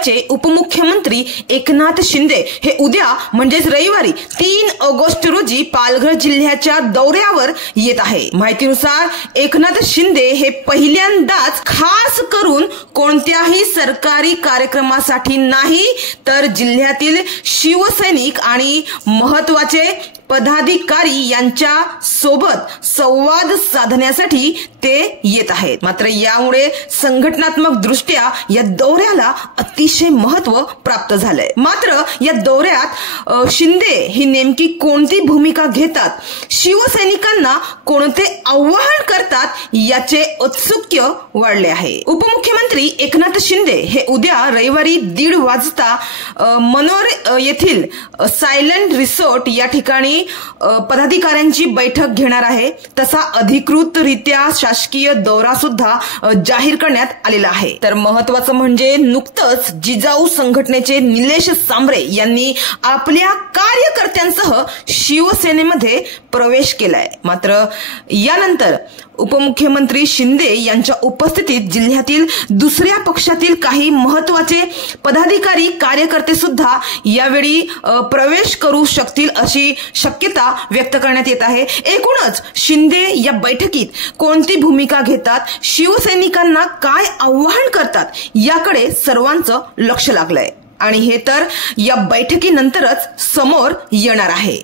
जिल्ह्याचे उपमुख्यमंत्री एकनाथ शिंदे हे उद्या म्हणजेच रविवारी 3 ऑगस्ट रोजी पालघर जिल्ह्याच्या दौऱ्यावर येत आहे। माहितीनुसार एकनाथ शिंदे हे पहिल्यांदाच खास करून कोणत्याही सरकारी कार्यक्रमासाठी नाही तर जिल्ह्यातील शिवसैनिक आणि महत्त्वाचे पदाधिकारी यांच्या सोबत संवाद साधण्यासाठी ते येत आहेत। मात्र यामुळे संघटनात्मक दृष्ट्या या दौऱ्याला अतिशय महत्त्व प्राप्त झालंय। मात्र या दौऱ्यात शिंदे ही नेमकी कोणती भूमिका घेतात, शिवसैनिकांना कोणते आव्हान करतात याचे औत्सुक्य वाढले आहे। उपमुख्यमंत्री एकनाथ शिंदे हे उद्या रविवारी 1:30 वाजता मनोर येथील सायलेंट रिसॉर्ट या ठिकाणी पदाधिकाऱ्यांची बैठक घेणार आहे। तसा अधिकृतरित्या शासकीय दौरा सुद्धा जाहीर करण्यात आलेला आहे। तर महत्त्वाचं म्हणजे नुकतंच जिजाऊ संघटनेचे निलेश सांबरे यांनी आपल्या कार्यकर्त्यांसह शिवसेनेमध्ये प्रवेश केलाय। मात्र यानंतर उपमुख्यमंत्री शिंदे यांच्या उपस्थितीत जिल्ह्यातील दुसऱ्या पक्षातील काही महत्त्वाचे पदाधिकारी कार्यकर्ते सुद्धा यावेळी प्रवेश करू शकतील अशी शक्यता व्यक्त करण्यात येत आहे। एकूणच शिंदे या बैठकीत कोणती भूमिका घेतात, शिवसैनिकांना काय आव्हान करतात याकडे सर्वांचं लक्ष लागलंय आणि हे तर या बैठकीनंतरच समोर येणार आहे।